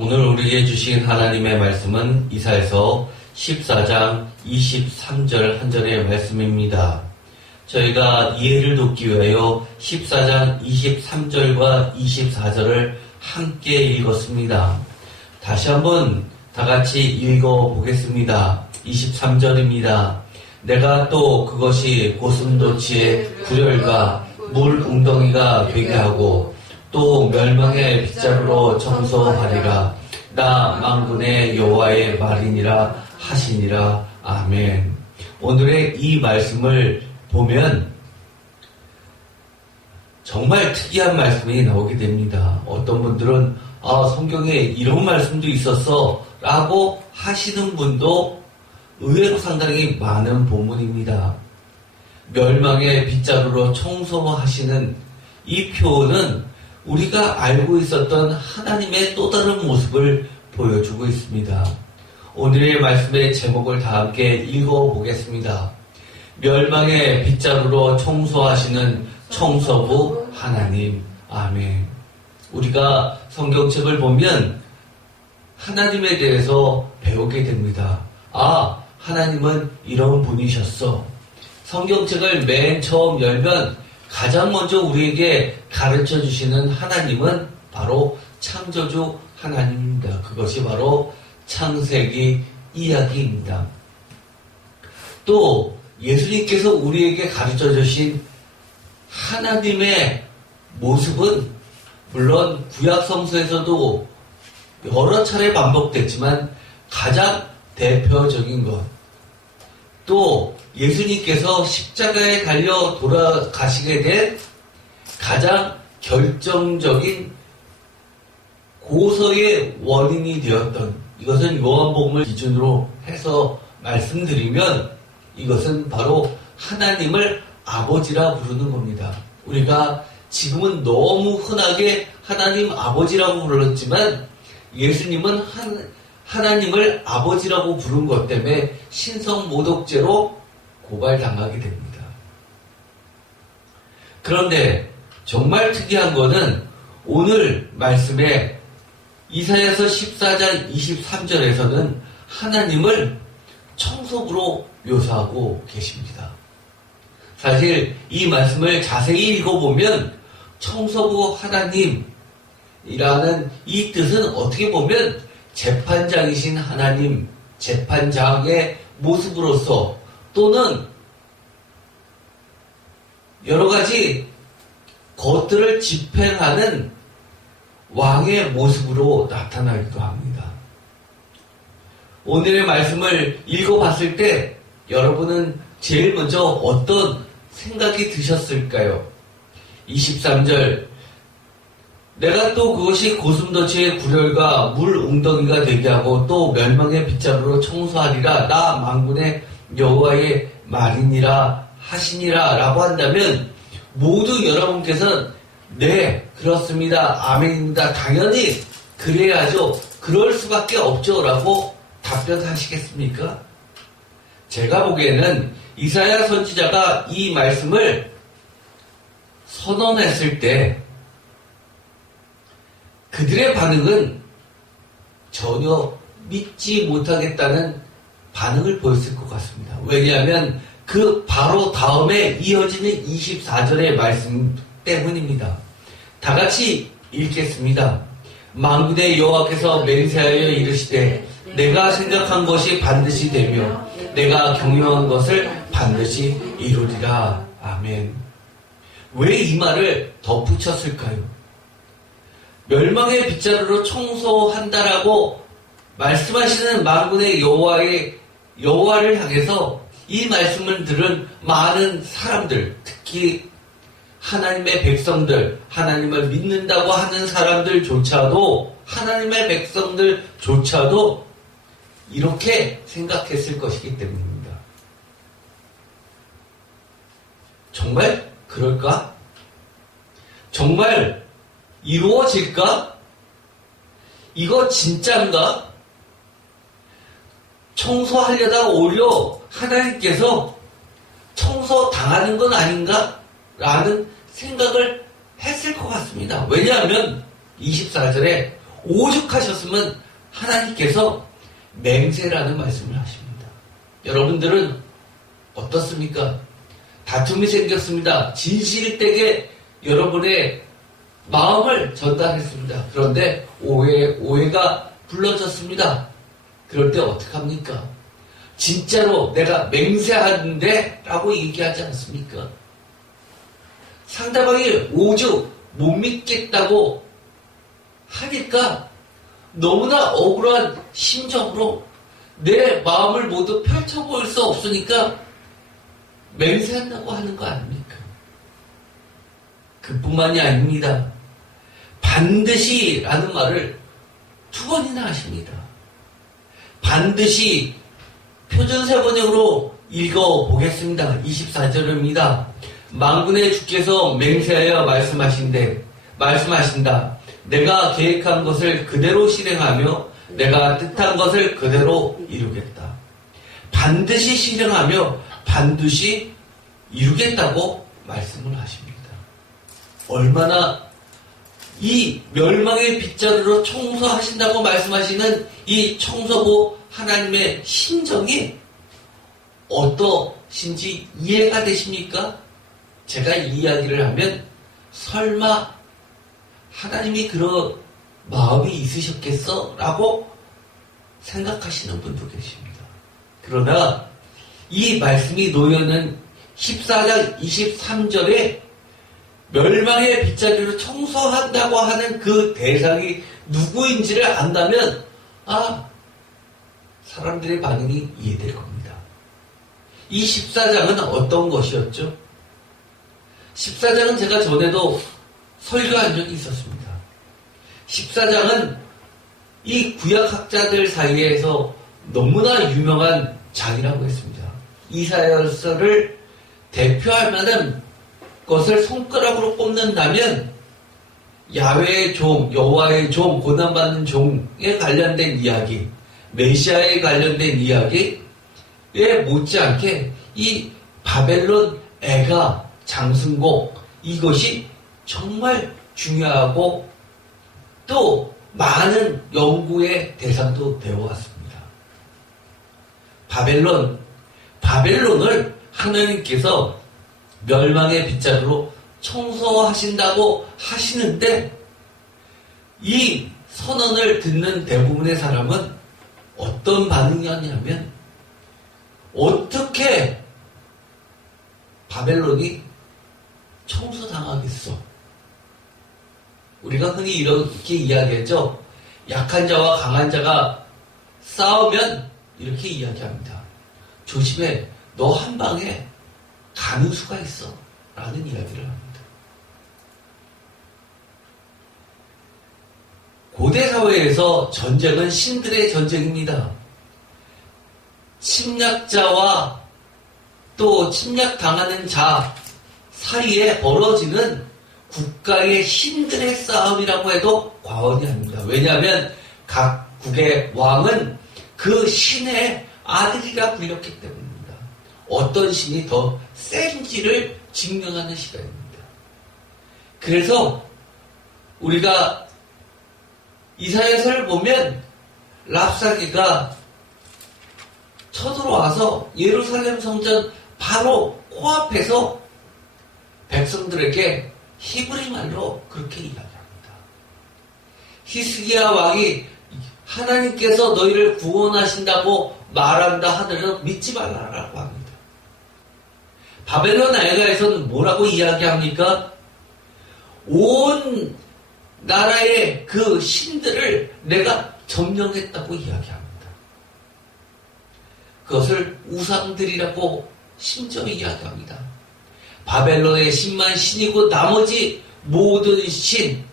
오늘 우리에게 주신 하나님의 말씀은 이사야서 14장 23절 한 절의 말씀입니다. 저희가 이해를 돕기 위하여 14장 23절과 24절을 함께 읽었습니다. 다시 한번 다 같이 읽어보겠습니다. 23절입니다. 내가 또 그것이 고슴도치의 굴혈과 물 웅덩이가 되게 하고 또 멸망의 빗자루로 청소하리라. 나 만군의 여호와의 말이니라 하시니라. 아멘. 오늘의 이 말씀을 보면 정말 특이한 말씀이 나오게 됩니다. 어떤 분들은 성경에 이런 말씀도 있었어 라고 하시는 분도 의외로 상당히 많은 본문입니다. 멸망의 빗자루로 청소하시는 이 표현은 우리가 알고 있었던 하나님의 또 다른 모습을 보여주고 있습니다. 오늘의 말씀의 제목을 다 함께 읽어보겠습니다. 멸망의 빗자루로 청소하시는 청소부 하나님. 아멘. 우리가 성경책을 보면 하나님에 대해서 배우게 됩니다. 하나님은 이런 분이셨어. 성경책을 맨 처음 열면 가장 먼저 우리에게 가르쳐 주시는 하나님은 바로 창조주 하나님입니다. 그것이 바로 창세기 이야기입니다. 또 예수님께서 우리에게 가르쳐 주신 하나님의 모습은 물론 구약 성서에서도 여러 차례 반복됐지만 가장 대표적인 것, 또 예수님께서 십자가에 달려 돌아가시게 된 가장 결정적인 고서의 원인이 되었던, 이것은 요한복음을 기준으로 해서 말씀드리면 이것은 바로 하나님을 아버지라 부르는 겁니다. 우리가 지금은 너무 흔하게 하나님 아버지라고 불렀지만 예수님은 하나님을 아버지라고 부른 것 때문에 신성모독죄로 고발당하게 됩니다. 그런데 정말 특이한 것은 오늘 말씀에 이사야서 14장 23절에서는 하나님을 청소부로 묘사하고 계십니다. 사실 이 말씀을 자세히 읽어보면 청소부 하나님이라는 이 뜻은 어떻게 보면 재판장이신 하나님, 재판장의 모습으로서 또는 여러 가지 것들을 집행하는 왕의 모습으로 나타나기도 합니다. 오늘의 말씀을 읽어봤을 때 여러분은 제일 먼저 어떤 생각이 드셨을까요? 23절 내가 또 그것이 고슴도치의 굴혈과 물 웅덩이가 되게 하고 또 멸망의 빗자루로 청소하리라. 나 만군의 여호와의 말이니라 하시니라 라고 한다면 모두 여러분께서는 네 그렇습니다. 아멘입니다. 당연히 그래야죠. 그럴 수밖에 없죠 라고 답변하시겠습니까? 제가 보기에는 이사야 선지자가 이 말씀을 선언했을 때 그들의 반응은 전혀 믿지 못하겠다는 반응을 보였을 것 같습니다. 왜냐하면 그 바로 다음에 이어지는 24절의 말씀 때문입니다. 다 같이 읽겠습니다. 만군의 여호와께서 맹세하여 이르시되 내가 생각한 것이 반드시 되며 내가 경영한 것을 반드시 이루리라. 아멘. 왜 이 말을 덧붙였을까요? 멸망의 빗자루로 청소한다라고 말씀하시는 만군의 여호와를 향해서 이 말씀을 들은 많은 사람들, 특히 하나님의 백성들, 하나님을 믿는다고 하는 사람들조차도, 하나님의 백성들조차도 이렇게 생각했을 것이기 때문입니다. 정말 그럴까? 정말 이루어질까? 이거 진짠가? 청소하려다 오히려 하나님께서 청소당하는 건 아닌가? 라는 생각을 했을 것 같습니다. 왜냐하면 24절에 오죽하셨으면 하나님께서 맹세라는 말씀을 하십니다. 여러분들은 어떻습니까? 다툼이 생겼습니다. 진실되게 여러분의 마음을 전달했습니다. 그런데 오해가 불러졌습니다. 그럴 때 어떡합니까? 진짜로 내가 맹세하는데 라고 얘기하지 않습니까? 상대방이 오죽 못 믿겠다고 하니까 너무나 억울한 심정으로 내 마음을 모두 펼쳐볼 수 없으니까 맹세한다고 하는 거 아닙니까? 그뿐만이 아닙니다. 반드시 라는 말을 2번이나 하십니다. 반드시 표준세 번역으로 읽어보겠습니다. 24절입니다. 만군의 주께서 맹세하여 말씀하신다. 내가 계획한 것을 그대로 실행하며 내가 뜻한 것을 그대로 이루겠다. 반드시 실행하며 반드시 이루겠다고 말씀을 하십니다. 얼마나 이 멸망의 빗자루로 청소하신다고 말씀하시는 이 청소부 하나님의 심정이 어떠신지 이해가 되십니까? 제가 이 이야기를 하면 설마 하나님이 그런 마음이 있으셨겠어? 라고 생각하시는 분도 계십니다. 그러나 이 말씀이 놓여있는 14장 23절에 멸망의 빗자루로 청소한다고 하는 그 대상이 누구인지를 안다면 사람들의 반응이 이해될 겁니다. 이 14장은 어떤 것이었죠? 14장은 제가 전에도 설교한 적이 있었습니다. 14장은 이 구약학자들 사이에서 너무나 유명한 장이라고 했습니다. 이사야서를 대표할 만한 것을 손가락으로 꼽는다면 야훼의 종, 여호와의 종, 고난받는 종에 관련된 이야기, 메시아에 관련된 이야기에 못지않게 이 바벨론 애가 장승곡, 이것이 정말 중요하고 또 많은 연구의 대상도 되어왔습니다. 바벨론을 하나님께서 멸망의 빗자루로 청소하신다고 하시는데 이 선언을 듣는 대부분의 사람은 어떤 반응이었냐면 어떻게 바벨론이 청소당하겠어? 우리가 흔히 이렇게 이야기했죠. 약한 자와 강한 자가 싸우면 이렇게 이야기합니다. 조심해, 너 한 방에 가는 수가 있어. 라는 이야기를 합니다. 고대 사회에서 전쟁은 신들의 전쟁입니다. 침략자와 또 침략당하는 자 사이에 벌어지는 국가의 신들의 싸움이라고 해도 과언이 아닙니다. 왜냐하면 각 국의 왕은 그 신의 아들이라 불렸기 때문입니다. 어떤 신이 더 센지를 증명하는 시간입니다. 그래서 우리가 이사야서를 보면 랍사게가 쳐들어와서 예루살렘 성전 바로 코앞에서 백성들에게 히브리 말로 그렇게 이야기합니다. 히스기야 왕이 하나님께서 너희를 구원하신다고 말한다 하더라도 믿지 말라라고 합니다. 바벨론 애가에서는 뭐라고 이야기합니까? 온 나라의 그 신들을 내가 점령했다고 이야기합니다. 그것을 우상들이라고 심지어 이야기합니다. 바벨론의 신만 신이고 나머지 모든 신,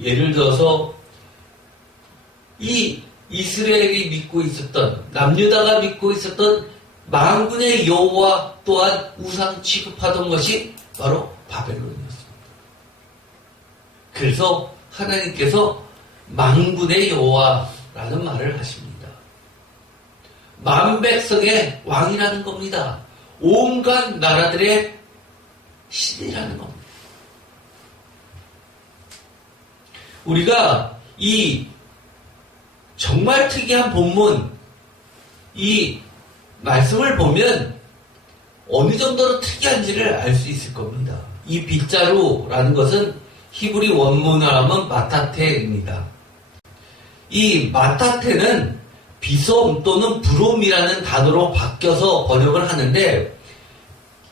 예를 들어서 이 이스라엘이 믿고 있었던, 남유다가 믿고 있었던 만군의 여호와 또한 우상 취급하던 것이 바로 바벨론이었습니다. 그래서 하나님께서 만군의 여호와라는 말을 하십니다. 만백성의 왕이라는 겁니다. 온갖 나라들의 신이라는 겁니다. 우리가 이 정말 특이한 본문, 이 말씀을 보면 어느 정도로 특이한지를 알 수 있을 겁니다. 이 빗자루라는 것은 히브리 원문을 하면 마타테입니다. 이 마타테는 비솜 또는 브롬이라는 단어로 바뀌어서 번역을 하는데,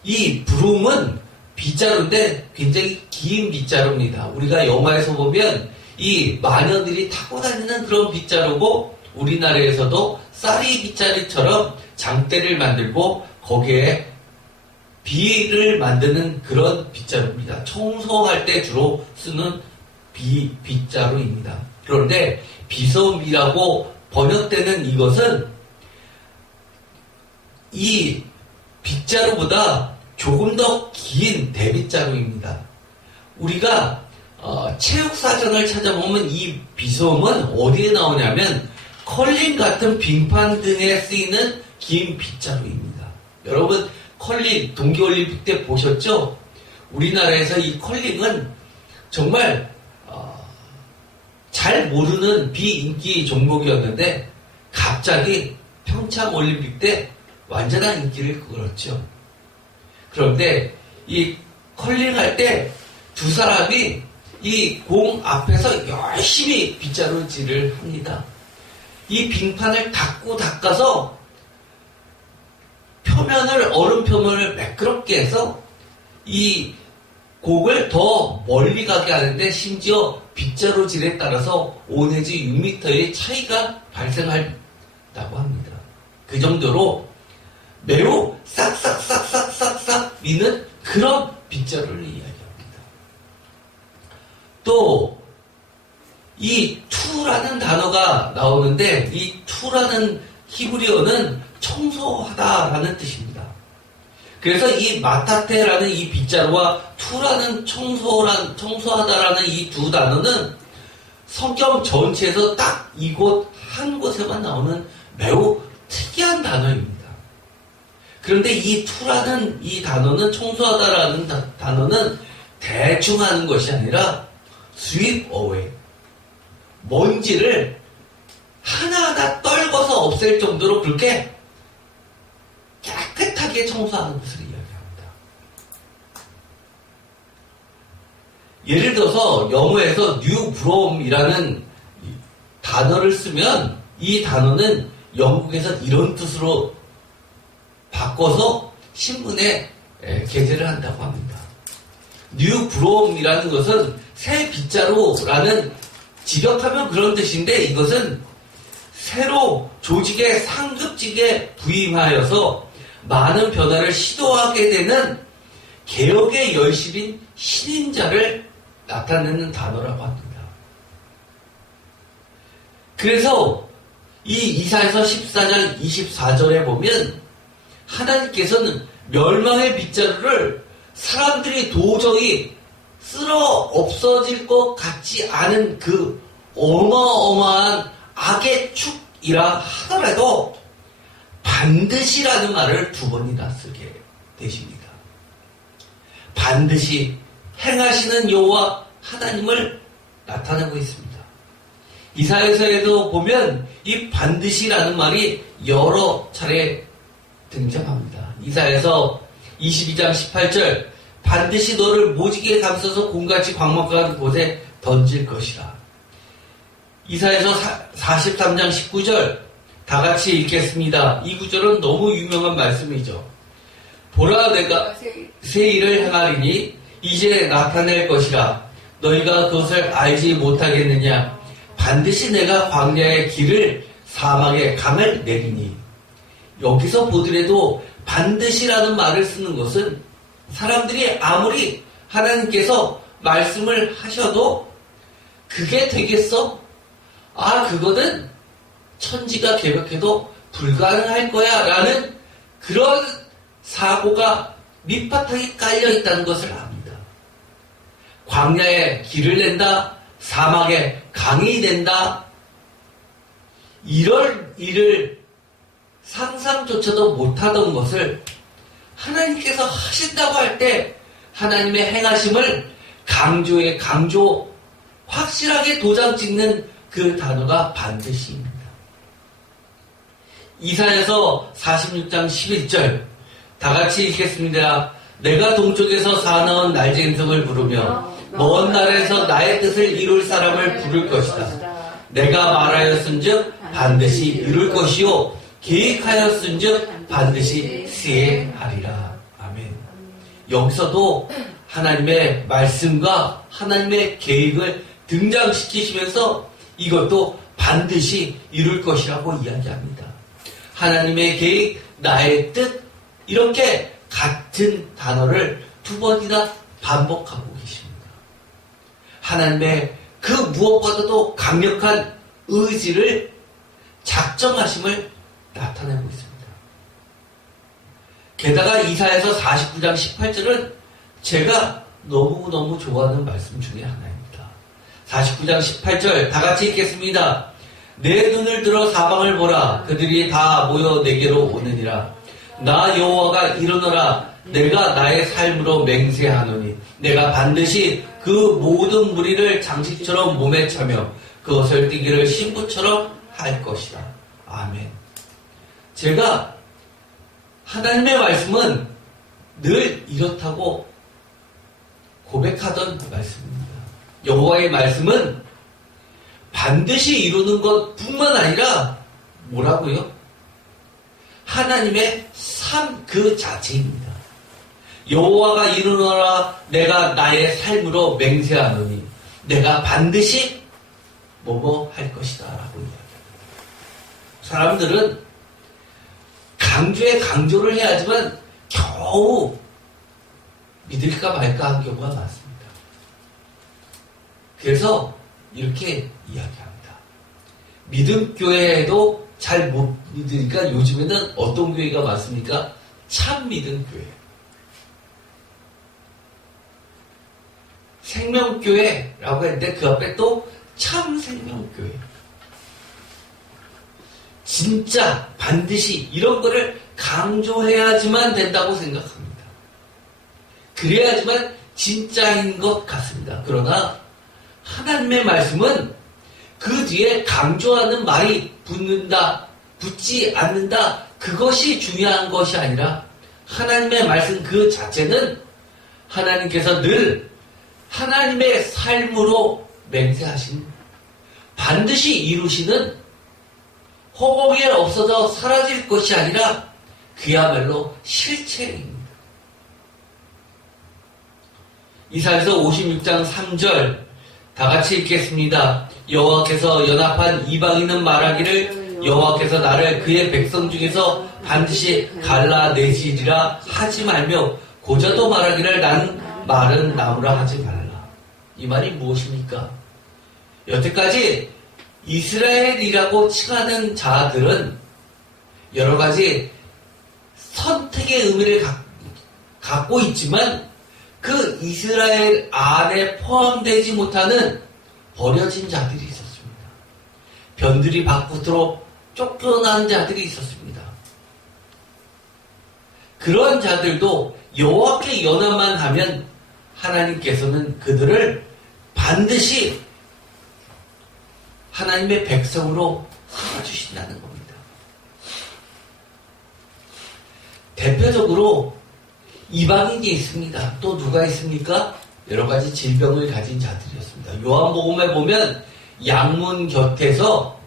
이 브롬은 빗자루인데 굉장히 긴 빗자루입니다. 우리가 영화에서 보면 이 마녀들이 타고 다니는 그런 빗자루고, 우리나라에서도 쌀이 빗자루처럼 장대를 만들고 거기에 비를 만드는 그런 빗자루입니다. 청소할 때 주로 쓰는 빗자루입니다. 그런데 비솜이라고 번역되는 이것은 이 빗자루보다 조금 더 긴 대빗자루입니다. 우리가 체육사전을 찾아보면 이 비솜은 어디에 나오냐면 컬링 같은 빙판 등에 쓰이는 긴 빗자루입니다. 여러분 컬링 동계올림픽 때 보셨죠? 우리나라에서 이 컬링은 정말 잘 모르는 비인기 종목이었는데 갑자기 평창올림픽 때 완전한 인기를 끌었죠. 그런데 이 컬링 할 때 두 사람이 이 공 앞에서 열심히 빗자루질을 합니다. 이 빙판을 닦아서 얼음 표면을 매끄럽게 해서 이 곡을 더 멀리 가게 하는데, 심지어 빗자루질에 따라서 5 내지 6m의 차이가 발생한다고 합니다. 그 정도로 매우 싹싹싹싹싹싹 미는 그런 빗자루를 이야기합니다. 또 이 투라는 단어가 나오는데, 이 투라는 히브리어는 청소하다라는 뜻입니다. 그래서 이 마타테라는 이 빗자루와 투라는 청소하다라는 이 두 단어는 성경 전체에서 딱 이곳 한 곳에만 나오는 매우 특이한 단어입니다. 그런데 이 투라는 이 단어는, 청소하다라는 단어는 대충 하는 것이 아니라 sweep away, 먼지를 하나하나 떨궈서 없앨 정도로 그렇게 깨끗하게 청소하는 것을 이야기합니다. 예를 들어서 영어에서 new broom이라는 단어를 쓰면 이 단어는 영국에서 이런 뜻으로 바꿔서 신문에 게재를 한다고 합니다. new broom이라는 것은 새 빗자루라는, 직역하면 그런 뜻인데, 이것은 새로 조직에 상급직에 부임하여서 많은 변화를 시도하게 되는 개혁의 열심인 신인자를 나타내는 단어라고 합니다. 그래서 이 이사야서 14장 24절에 보면 하나님께서는 멸망의 빗자루를 사람들이 도저히 쓸어 없어질 것 같지 않은 그 어마어마한 악의 축이라 하더라도 반드시라는 말을 2번이나 쓰게 되십니다. 반드시 행하시는 여호와 하나님을 나타내고 있습니다. 이사야서에도 보면 이 반드시라는 말이 여러 차례 등장합니다. 이사야서 22장 18절, 반드시 너를 모지게 감싸서 곰같이 광목한 곳에 던질 것이라. 이사야서 43장 19절, 다 같이 읽겠습니다. 이 구절은 너무 유명한 말씀이죠. 보라, 내가 새 일을 행하리니 이제 나타낼 것이라. 너희가 그것을 알지 못하겠느냐. 반드시 내가 광야의 길을, 사막의 강을 내리니. 여기서 보더라도 반드시라는 말을 쓰는 것은 사람들이 아무리 하나님께서 말씀을 하셔도 그게 되겠어? 그거는 천지가 개벽해도 불가능할 거야 라는 그런 사고가 밑바탕에 깔려 있다는 것을 압니다. 광야에 길을 낸다, 사막에 강이 된다, 이럴 일을 상상조차도 못하던 것을 하나님께서 하신다고 할 때 하나님의 행하심을 강조, 확실하게 도장 찍는 그 단어가 반드시입니다. 이사야서 46장 11절 다 같이 읽겠습니다. 내가 동쪽에서 사나운 날짐승을 부르며 먼 나라에서 나의 뜻을 이룰 사람을 부를 것이다. 내가 말하였은즉 반드시 이룰 것이요 계획하였은즉 반드시 시행하리라. 아멘. 여기서도 하나님의 말씀과 하나님의 계획을 등장시키시면서 이것도 반드시 이룰 것이라고 이야기합니다. 하나님의 계획, 나의 뜻, 이렇게 같은 단어를 두 번이나 반복하고 계십니다. 하나님의 그 무엇보다도 강력한 의지를 작정하심을 나타내고 있습니다. 게다가 이사야서 49장 18절은 제가 너무너무 좋아하는 말씀 중에 하나입니다. 49장 18절 다 같이 읽겠습니다. 내 눈을 들어 사방을 보라. 그들이 다 모여 내게로 오느니라. 나 여호와가 이르노라. 내가 나의 삶으로 맹세하노니 내가 반드시 그 모든 무리를 장식처럼 몸에 차며 그것을 띠기를 신부처럼 할 것이다. 아멘. 제가 하나님의 말씀은 늘 이렇다고 고백하던 말씀입니다. 여호와의 말씀은 반드시 이루는 것뿐만 아니라 뭐라고요? 하나님의 삶 그 자체입니다. 여호와가 이루노라. 내가 나의 삶으로 맹세하노니 내가 반드시 뭐뭐 할 것이다 라고 이야기합니다. 사람들은 강조에 강조를 해야지만 겨우 믿을까 말까 한 경우가 많습니다. 그래서 이렇게 이야기합니다. 믿음 교회에도 잘 못 믿으니까 요즘에는 어떤 교회가 많습니까? 참 믿음 교회. 생명교회라고 했는데 그 앞에 또 참 생명교회. 진짜 반드시 이런 거를 강조해야지만 된다고 생각합니다. 그래야지만 진짜인 것 같습니다. 그러나 하나님의 말씀은 그 뒤에 강조하는 말이 붙는다, 붙지 않는다, 그것이 중요한 것이 아니라 하나님의 말씀 그 자체는 하나님께서 늘 하나님의 삶으로 맹세하신 반드시 이루시는 허공에 없어져 사라질 것이 아니라 그야말로 실체입니다. 이사야서 56장 3절 다 같이 읽겠습니다. 여호와께서 연합한 이방인은 말하기를 여호와께서 나를 그의 백성 중에서 반드시 갈라내시리라 하지 말며 고자도 말하기를 난 마른 나무라 하지 말라. 이 말이 무엇입니까? 여태까지 이스라엘이라고 칭하는 자들은 여러 가지 선택의 의미를 갖고 있지만 그 이스라엘 안에 포함되지 못하는 버려진 자들이 있었습니다. 변두리 밖으로 쫓겨난 자들이 있었습니다. 그런 자들도 여호와께 연합만 하면 하나님께서는 그들을 반드시 하나님의 백성으로 삼아주신다는 겁니다. 대표적으로 이방인이 있습니다. 또 누가 있습니까? 여러 가지 질병을 가진 자들이었습니다. 요한복음에 보면 양문 곁에서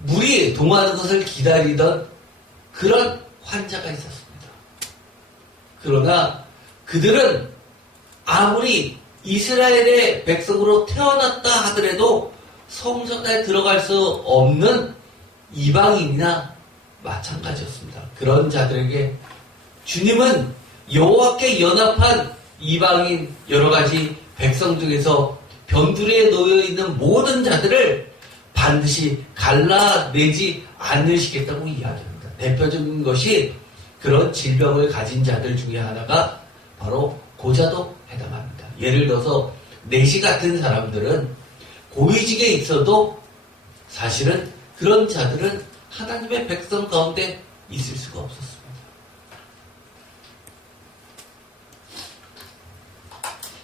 물이 동하는 것을 기다리던 그런 환자가 있었습니다. 그러나 그들은 아무리 이스라엘의 백성으로 태어났다 하더라도 성전에 들어갈 수 없는 이방인이나 마찬가지였습니다. 그런 자들에게 주님은 여호와께 연합한 이방인 여러 가지 백성 중에서 변두리에 놓여있는 모든 자들을 반드시 갈라내지 않으시겠다고 이야기합니다. 대표적인 것이 그런 질병을 가진 자들 중에 하나가 바로 고자도 해당합니다. 예를 들어서 내시 같은 사람들은 고위직에 있어도 사실은 그런 자들은 하나님의 백성 가운데 있을 수가 없었습니다.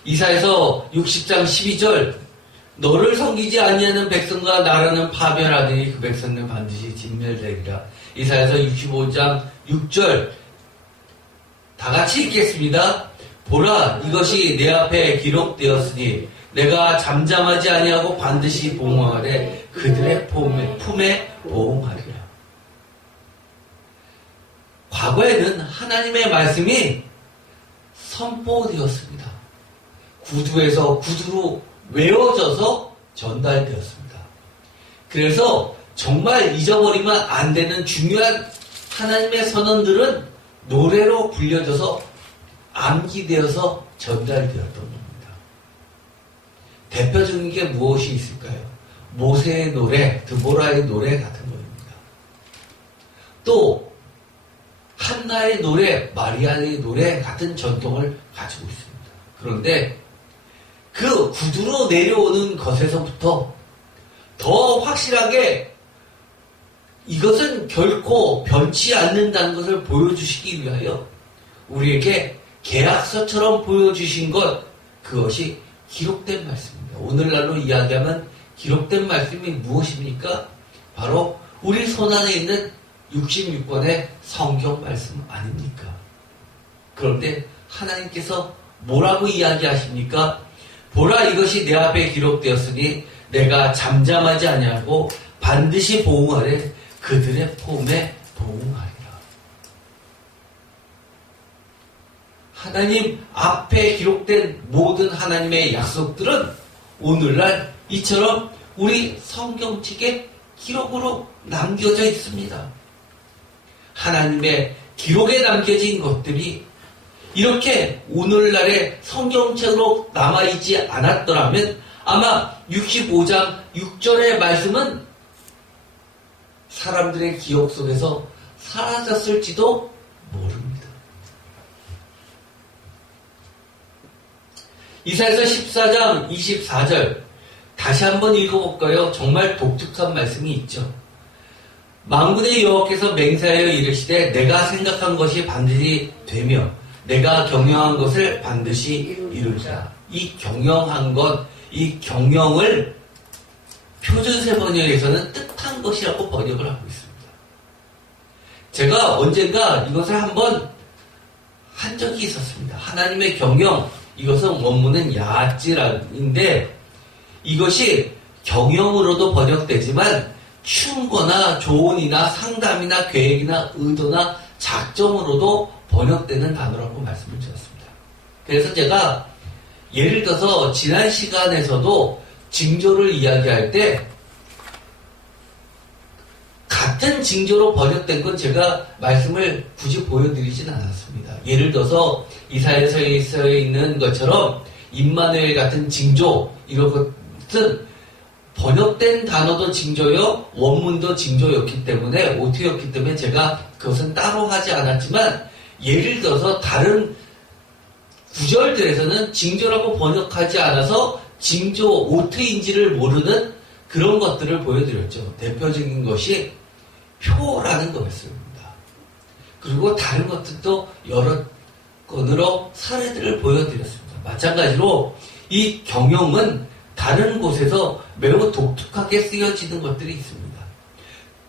이사야서 60장 12절 너를 섬기지 아니하는 백성과 나라는 파멸하더니 그 백성은 반드시 진멸되리라. 이사야서 65장 6절 다 같이 읽겠습니다. 보라, 이것이 내 앞에 기록되었으니 내가 잠잠하지 아니하고 반드시 보응하되 그들의 품에 보응하리라. 과거에는 하나님의 말씀이 선포되었습니다. 구두에서 구두로 외워져서 전달되었습니다. 그래서 정말 잊어버리면 안 되는 중요한 하나님의 선언들은 노래로 불려져서 암기되어서 전달되었던 겁니다. 대표적인 게 무엇이 있을까요? 모세의 노래, 드보라의 노래 같은 겁니다. 또 한나의 노래, 마리아의 노래 같은 전통을 가지고 있습니다. 그런데 그 구두로 내려오는 것에서부터 더 확실하게 이것은 결코 변치 않는다는 것을 보여주시기 위하여 우리에게 계약서처럼 보여주신 것, 그것이 기록된 말씀입니다. 오늘날로 이야기하면 기록된 말씀이 무엇입니까? 바로 우리 손안에 있는 66권의 성경 말씀 아닙니까? 그런데 하나님께서 뭐라고 이야기하십니까? 보라, 이것이 내 앞에 기록되었으니 내가 잠잠하지 아니하고 반드시 보응하되 그들의 폼에 보응하리라. 하나님 앞에 기록된 모든 하나님의 약속들은 오늘날 이처럼 우리 성경책에 기록으로 남겨져 있습니다. 하나님의 기록에 남겨진 것들이 이렇게 오늘날의 성경책으로 남아있지 않았더라면 아마 65장 6절의 말씀은 사람들의 기억 속에서 사라졌을지도 모릅니다. 이사야서 14장 24절 다시 한번 읽어볼까요? 정말 독특한 말씀이 있죠. 만군의 여호와께서 맹세하여 이르시되 내가 생각한 것이 반드시 되며 내가 경영한 것을 반드시 이루리라. 이 경영한 것, 이 경영을 표준세 번역에서는 뜻한 것이라고 번역을 하고 있습니다. 제가 언젠가 이것을 한번 한 적이 있었습니다. 하나님의 경영, 이것은 원문은 야찌라인데 이것이 경영으로도 번역되지만 충고나 조언이나 상담이나 계획이나 의도나 작정으로도 번역되는 단어라고 말씀을 드렸습니다. 그래서 제가 예를 들어서 지난 시간에서도 징조를 이야기할 때 같은 징조로 번역된 건 제가 말씀을 굳이 보여드리진 않았습니다. 예를 들어서 이사야서에 있는 것처럼 임마누엘 같은 징조, 이런 것은 번역된 단어도 징조요, 원문도 징조였기 때문에, 오트였기 때문에 제가 그것은 따로 하지 않았지만, 예를 들어서 다른 구절들에서는 징조라고 번역하지 않아서 징조 오트인지를 모르는 그런 것들을 보여드렸죠. 대표적인 것이 표라는 거였습니다. 그리고 다른 것들도 여러 건으로 사례들을 보여드렸습니다. 마찬가지로 이 경영은 다른 곳에서 매우 독특하게 쓰여지는 것들이 있습니다.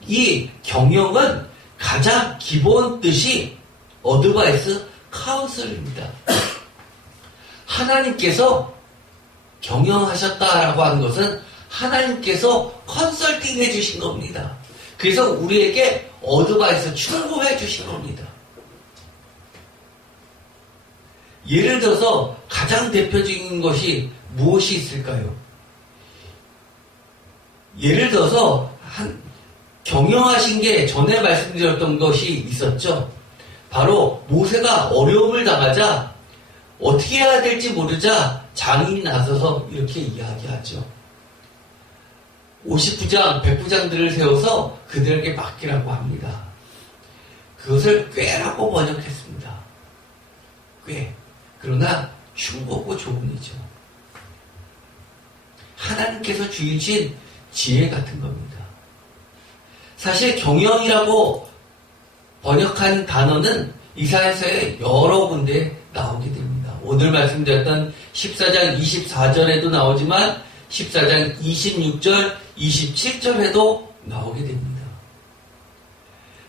이 경영은 가장 기본 뜻이 어드바이스 카운슬입니다. 하나님께서 경영하셨다라고 하는 것은 하나님께서 컨설팅 해주신 겁니다. 그래서 우리에게 어드바이스 충고해 주신 겁니다. 예를 들어서 가장 대표적인 것이 무엇이 있을까요? 예를 들어서 경영하신 게 전에 말씀드렸던 것이 있었죠. 바로 모세가 어려움을 당하자 어떻게 해야 될지 모르자 장인이 나서서 이렇게 이야기하죠. 50부장, 100부장들을 세워서 그들에게 맡기라고 합니다. 그것을 꾀라고 번역했습니다. 꾀. 그러나 흉보고 조언이죠. 하나님께서 주신 지혜 같은 겁니다. 사실 경영이라고 번역한 단어는 이사야서에 여러 군데 나오게 됩니다. 오늘 말씀드렸던 14장 24절에도 나오지만 14장 26절, 27절에도 나오게 됩니다.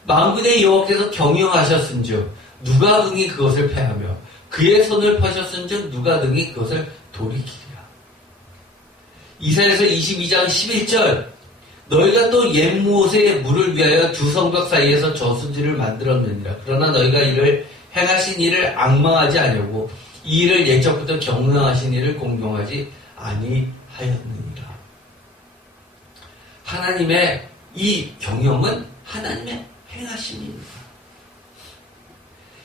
만군의 여호와께서 경영하셨은즉 누가 능히 그것을 패하며 그의 손을 펴셨은즉 누가 능히 그것을 돌이키리라. 이사야서 22장 11절 너희가 또 옛 무엇의 물을 위하여 두 성벽 사이에서 저수지를 만들었느니라. 그러나 너희가 이를 행하신 일을 앙망하지 아니하고 이 일을 옛적부터 경영하신 일을 공경하지 아니하였느니라. 하나님의 이 경영은 하나님의 행하심입니다.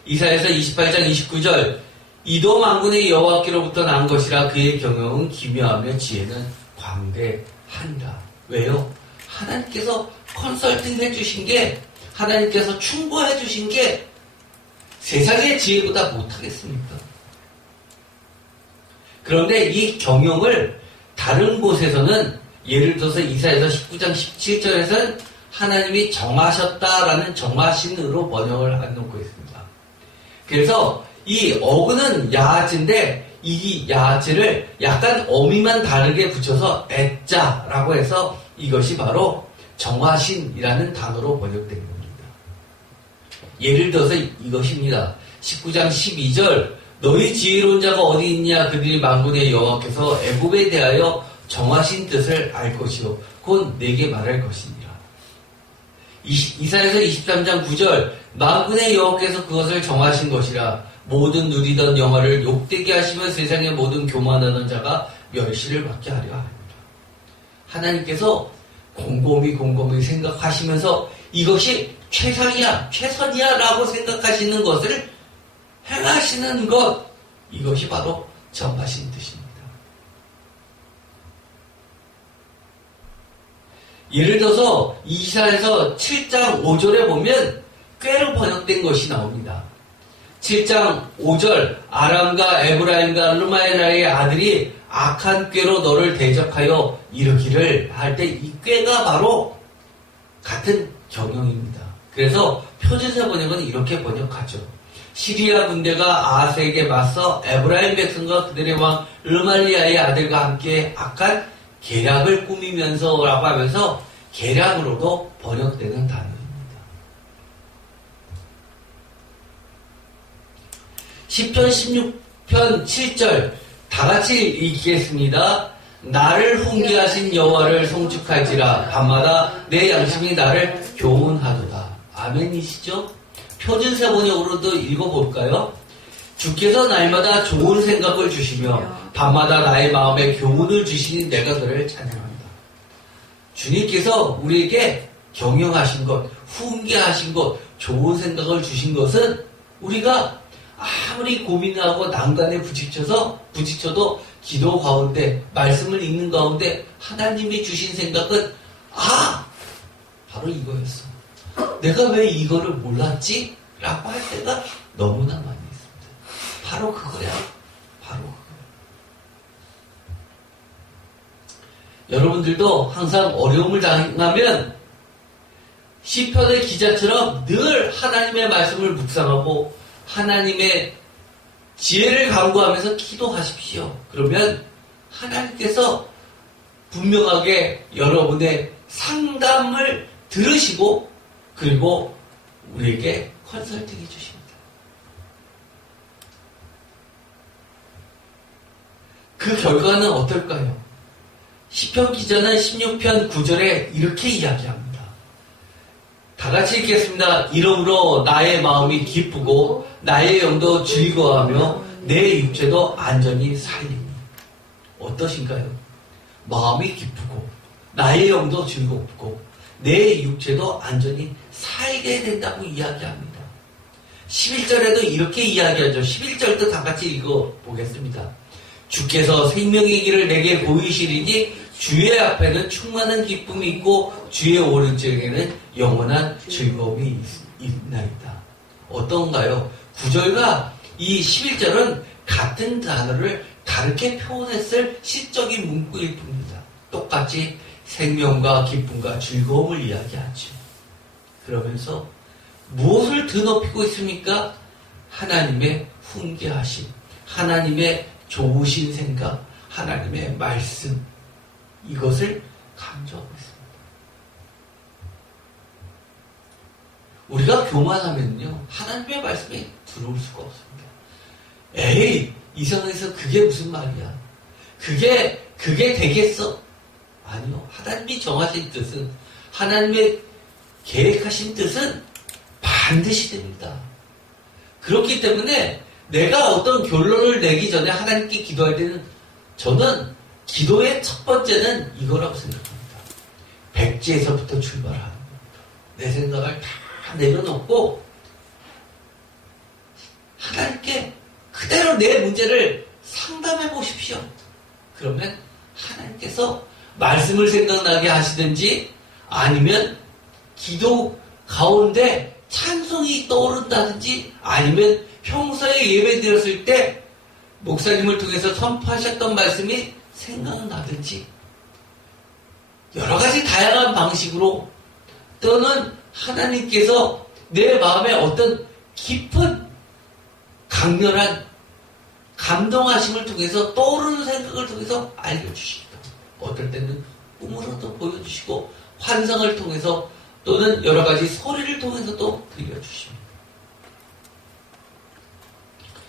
이사야서 28장 29절 이도 만군의 여호와께로부터 난 것이라 그의 경영은 기묘하며 지혜는 광대한다. 왜요? 하나님께서 컨설팅 해주신 게, 하나님께서 충고해 주신 게 세상의 지혜보다 못하겠습니까? 그런데 이 경영을 다른 곳에서는, 예를 들어서 이사야서 19장 17절에서는 하나님이 정하셨다라는 정하신으로 번역을 해놓고 있습니다. 그래서 이 어근은 야하지인데 이 야하지를 약간 어미만 다르게 붙여서 애자라고 해서 이것이 바로 정하신이라는 단어로 번역된 겁니다. 예를 들어서 이것입니다. 19장 12절 너희 지혜로운 자가 어디 있냐 그들이 만군의 여호와께서 애굽에 대하여 정하신 뜻을 알 것이요 곧 내게 말할 것이니라. 이사야서 23장 9절 만군의 여호와께서 그것을 정하신 것이라 모든 누리던 영화를 욕되게 하시며 세상의 모든 교만하는 자가 멸시를 받게 하려 합니다. 하나님께서 곰곰이 생각하시면서 이것이 최선이야 라고 생각하시는 것을 행하시는 것, 이것이 바로 정하신 뜻입니다. 예를 들어서 이사야서 7장 5절에 보면 꾀로 번역된 것이 나옵니다. 7장 5절 아람과 에브라임과 르마엘라의 아들이 악한 꾀로 너를 대적하여 이르기를 할 때 이 꾀가 바로 같은 경영입니다. 그래서 표준세 번역은 이렇게 번역하죠. 시리아 군대가 아하스에게 맞서 에브라임 백성과 그들의 왕 르말리아의 아들과 함께 악한 계략을 꾸미면서라고 하면서 계략으로도 번역되는 단어입니다. 시편 16편 7절 다 같이 읽겠습니다. 나를 훈계하신 여호와를 송축할지라 밤마다 내 양심이 나를 교훈하도다. 아멘이시죠? 표준세 번역으로도 읽어볼까요? 주께서 날마다 좋은 생각을 주시며 밤마다 나의 마음에 교훈을 주시니 내가 그를 찬양합니다. 주님께서 우리에게 경영하신 것, 훈계하신 것, 좋은 생각을 주신 것은 우리가 아무리 고민하고 난간에 부딪혀도 기도 가운데, 말씀을 읽는 가운데 하나님이 주신 생각은 바로 이거였어. 내가 왜 이거를 몰랐지? 라고 할 때가 너무나 많이 있습니다. 바로 그거야. 바로 그거. 여러분들도 항상 어려움을 당하면 시편의 기자처럼 늘 하나님의 말씀을 묵상하고 하나님의 지혜를 간구하면서 기도하십시오. 그러면 하나님께서 분명하게 여러분의 상담을 들으시고 그리고 우리에게 컨설팅 해주십니다. 그 결과는 어떨까요? 시편 기자는 16편 9절에 이렇게 이야기합니다. 다 같이 읽겠습니다. 이러므로 나의 마음이 기쁘고 나의 영도 즐거워하며 내 육체도 안전히 살리니. 어떠신가요? 마음이 기쁘고 나의 영도 즐겁고 내 육체도 안전히 살게 된다고 이야기합니다. 11절에도 이렇게 이야기하죠. 11절도 다 같이 읽어보겠습니다. 주께서 생명의 길을 내게 보이시리니 주의 앞에는 충만한 기쁨이 있고 주의 오른쪽에는 영원한 즐거움이 있나이다. 어떤가요? 9절과 이 11절은 같은 단어를 다르게 표현했을 시적인 문구일 뿐입니다. 똑같이 생명과 기쁨과 즐거움을 이야기하죠. 그러면서 무엇을 드높이고 있습니까? 하나님의 훈계하심, 하나님의 좋으신 생각, 하나님의 말씀, 이것을 강조하고 있습니다. 우리가 교만하면요, 하나님의 말씀이 들어올 수가 없습니다. 에이, 이성에서 그게 무슨 말이야? 그게 되겠어? 아니요. 하나님이 정하신 뜻은, 하나님의 계획하신 뜻은 반드시 됩니다. 그렇기 때문에 내가 어떤 결론을 내기 전에 하나님께 기도할 때는 저는 기도의 첫 번째는 이거라고 생각합니다. 백지에서부터 출발하는 겁니다. 내 생각을 다 내려놓고 하나님께 그대로 내 문제를 상담해 보십시오. 그러면 하나님께서 말씀을 생각나게 하시든지 아니면 기도 가운데 찬송이 떠오른다든지 아니면 평소에 예배 드렸을 때 목사님을 통해서 선포하셨던 말씀이 생각나든지 여러 가지 다양한 방식으로 또는 하나님께서 내 마음에 어떤 깊은 강렬한 감동하심을 통해서 떠오르는 생각을 통해서 알려주시기도 어떨 때는 꿈으로도 보여주시고 환상을 통해서 또는 여러 가지 소리를 통해서도 들려주십니다.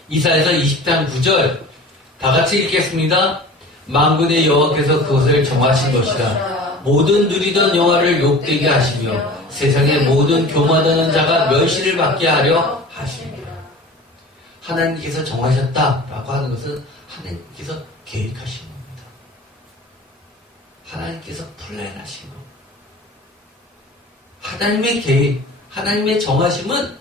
이사야서 20장 9절 다 같이 읽겠습니다. 만군의 여호와께서 그것을 정하신 것이라. 모든 누리던 영화를 욕되게 하시며 세상의 모든 교만하는 자가 멸시를 받게 하려 하십니다. 하나님께서 정하셨다라고 하는 것은 하나님께서 계획하신 겁니다. 하나님께서 플랜하신 겁니다. 하나님의 계획, 하나님의 정하심은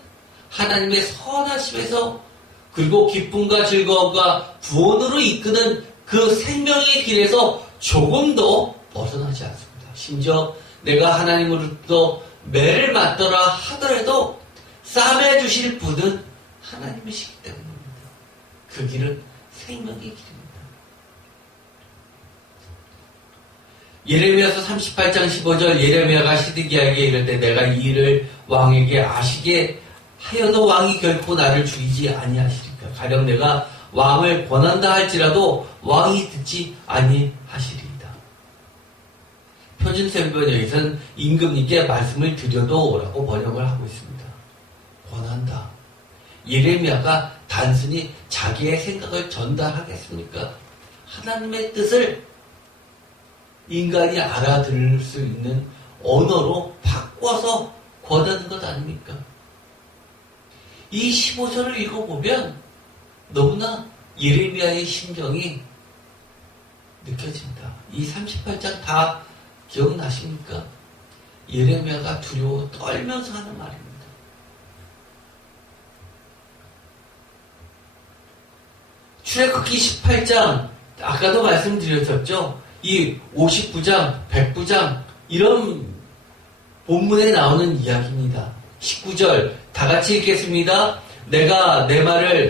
하나님의 선하심에서 그리고 기쁨과 즐거움과 구원으로 이끄는 그 생명의 길에서 조금도 벗어나지 않습니다. 심지어 내가 하나님으로부터 매를 맞더라 하더라도 싸매 주실 분은 하나님이시기 때문입니다. 그 길은 생명의 길입니다. 예레미야서 38장 15절 예레미야가 시드기야에게 이를 때 내가 이 일을 왕에게 아시게 하여도 왕이 결코 나를 죽이지 아니하시리까. 가령 내가 왕을 권한다 할지라도 왕이 듣지 아니하시리이다. 표준세번역에서는 임금님께 말씀을 드려도 라고 번역을 하고 있습니다. 권한다. 예레미야가 단순히 자기의 생각을 전달하겠습니까? 하나님의 뜻을 인간이 알아들을 수 있는 언어로 바꿔서 권하는 것 아닙니까? 이 15절을 읽어보면 너무나 예레미야의 심정이 느껴집니다. 이 38장 다 기억나십니까? 예레미야가 두려워 떨면서 하는 말입니다. 출애굽기 18장 아까도 말씀드렸었죠. 이 59장, 109장 이런 본문에 나오는 이야기입니다. 19절 다 같이 읽겠습니다. 내가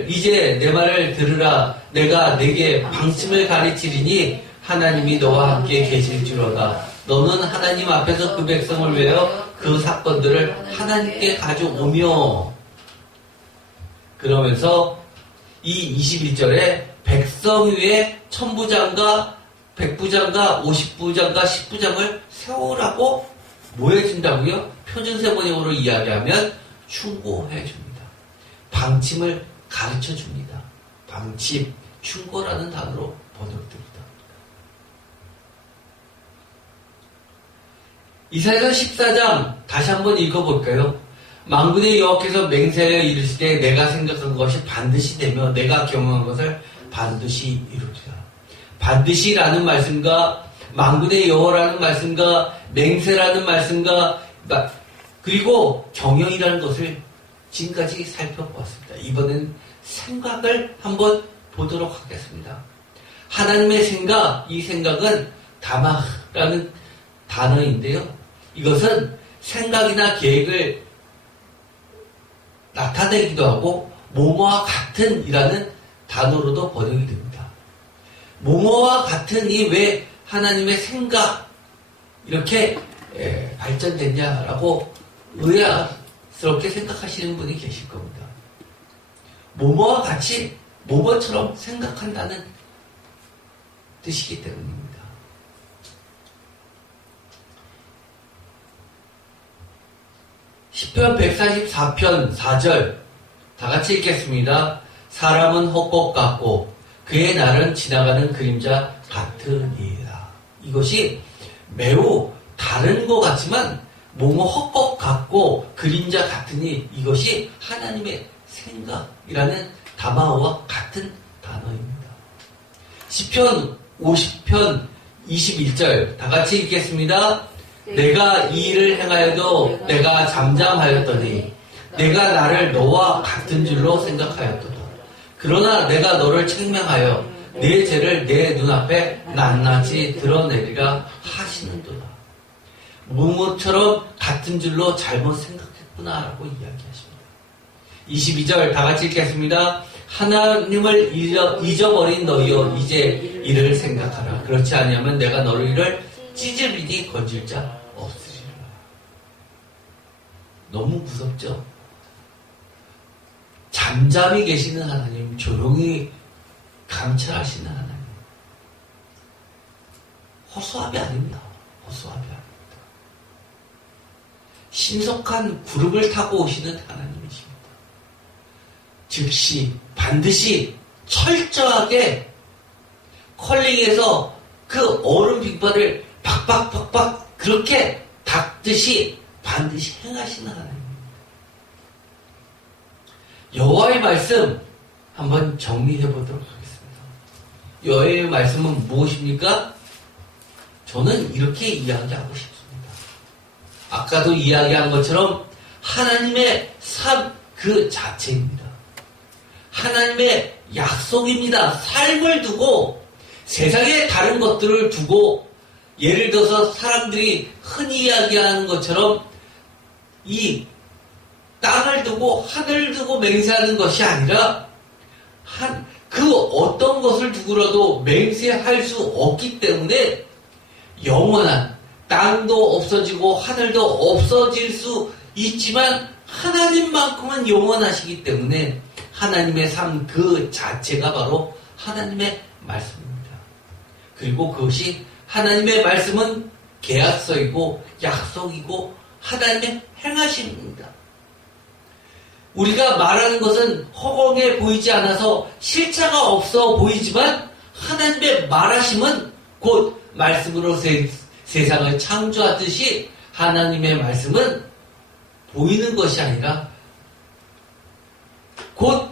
이제 내 말을 들으라. 내가 내게 방침을 가르치리니 하나님이 너와 함께 계실지로다. 너는 하나님 앞에서 그 백성을 위하여 그 사건들을 하나님께 가져오며 그러면서 이 21절에 백성 위에 천부장과 백부장과 50부장과 10부장을 세우라고 뭐 해준다고요? 표준세번역으로 이야기하면 충고해줍니다. 방침을 가르쳐줍니다. 방침, 충고라는 단어로 번역됩니다. 이사야서 14장 다시 한번 읽어볼까요? 만군의 여호와께서 맹세하여 이르시되 내가 생각한 것이 반드시 되며 내가 경험한 것을 반드시 이루리라. 반드시라는 말씀과 만군의 여호와라는 말씀과 맹세라는 말씀과 그리고 경영이라는 것을 지금까지 살펴보았습니다. 이번엔 생각을 한번 보도록 하겠습니다. 하나님의 생각, 이 생각은 다마라는 단어인데요. 이것은 생각이나 계획을 나타내기도 하고 뭐뭐와 같은 이라는 단어로도 번역이 됩니다. 뭐뭐와 같은이 왜 하나님의 생각 이렇게 발전됐냐라고 의아스럽게 생각하시는 분이 계실 겁니다. 뭐뭐와 같이 뭐뭐처럼 생각한다는 뜻이기 때문입니다. 시편 144편 4절 다 같이 읽겠습니다. 사람은 헛것 같고 그의 날은 지나가는 그림자 같으니라. 이것이 매우 다른 것 같지만 뭐뭐 헛것 같고 그림자 같으니 이것이 하나님의 생각이라는 담화와 같은 단어입니다. 시편 50편 21절 다 같이 읽겠습니다. 내가 이 일을 행하여도 내가 잠잠하였더니 내가 나를 너와 같은 줄로 생각하였도다. 그러나 내가 너를 책망하여 내 죄를 내 눈앞에 낱낱이 드러내리라 하시는도다. 무무처럼 같은 줄로 잘못 생각했구나라고 이야기하십니다. 22절 다 같이 읽겠습니다. 하나님을 잊어버린 너희여 이제 이를 생각하라. 그렇지 아니하면 내가 너희를 찢으리니 건질 자 없으리라. 너무 무섭죠? 잠잠히 계시는 하나님, 조용히 감찰하시는 하나님. 허수아비 아닙니다. 허수아비 아닙니다. 신속한 구름을 타고 오시는 하나님이십니다. 즉시 반드시 철저하게 컬링해서 그 얼음 빙판을 박박박박 그렇게 닦듯이 반드시 행하시는 하나님입니다. 여호와의 말씀 한번 정리해 보도록 하겠습니다. 여호와의 말씀은 무엇입니까? 저는 이렇게 이야기하고 싶습니다. 아까도 이야기한 것처럼 하나님의 삶 그 자체입니다. 하나님의 약속입니다. 삶을 두고 세상의 다른 것들을 두고 예를 들어서 사람들이 흔히 이야기하는 것처럼 이 땅을 두고 하늘을 두고 맹세하는 것이 아니라 그 어떤 것을 두고라도 맹세할 수 없기 때문에 영원한 땅도 없어지고 하늘도 없어질 수 있지만 하나님만큼은 영원하시기 때문에 하나님의 삶 그 자체가 바로 하나님의 말씀입니다. 그리고 그것이 하나님의 말씀은 계약서이고 약속이고 하나님의 행하심입니다. 우리가 말하는 것은 허공에 보이지 않아서 실체가 없어 보이지만 하나님의 말하심은 곧 말씀으로 세상을 창조하듯이 하나님의 말씀은 보이는 것이 아니라 곧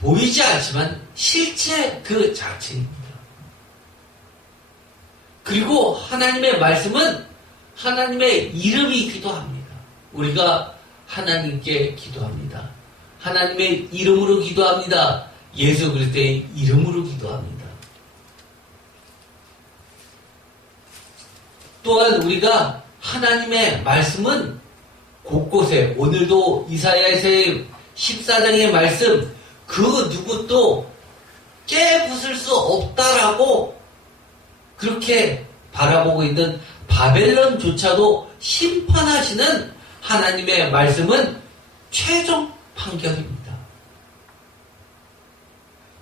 보이지 않지만 실체 그 자체입니다. 그리고 하나님의 말씀은 하나님의 이름이기도 합니다. 우리가 하나님께 기도합니다. 하나님의 이름으로 기도합니다. 예수 그리스도의 이름으로 기도합니다. 또한 우리가 하나님의 말씀은 곳곳에 오늘도 이사야서의 14장의 말씀 그 누구도 깨부술 수 없다라고 그렇게 바라보고 있는 바벨론조차도 심판하시는 하나님의 말씀은 최종 판결입니다.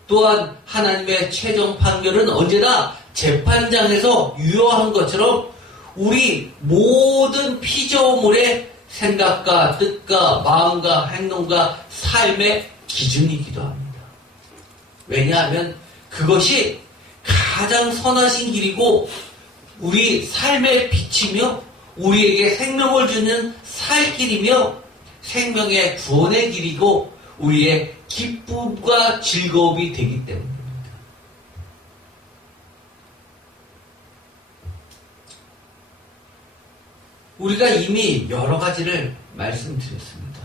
또한 하나님의 최종 판결은 언제나 재판장에서 유효한 것처럼 우리 모든 피조물의 생각과 뜻과 마음과 행동과 삶의 기준이기도 합니다. 왜냐하면 그것이 가장 선하신 길이고 우리 삶의 빛이며 우리에게 생명을 주는 살 길이며 생명의 구원의 길이고 우리의 기쁨과 즐거움이 되기 때문입니다. 우리가 이미 여러 가지를 말씀드렸습니다.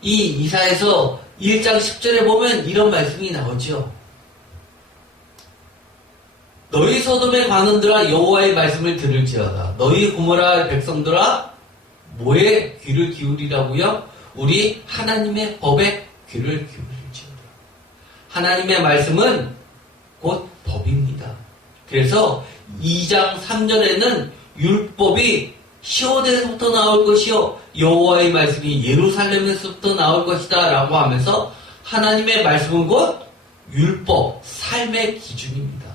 이 이사에서 1장 10절에 보면 이런 말씀이 나오죠. 너희 소돔의 관원들아 여호와의 말씀을 들을지어다. 너희 고모라 백성들아 뭐에 귀를 기울이라고요? 우리 하나님의 법에 귀를 기울일지어다. 하나님의 말씀은 곧 법입니다. 그래서 2장 3절에는 율법이 시온에서부터 나올 것이요 여호와의 말씀이 예루살렘에서부터 나올 것이다 라고 하면서 하나님의 말씀은 곧 율법, 삶의 기준입니다.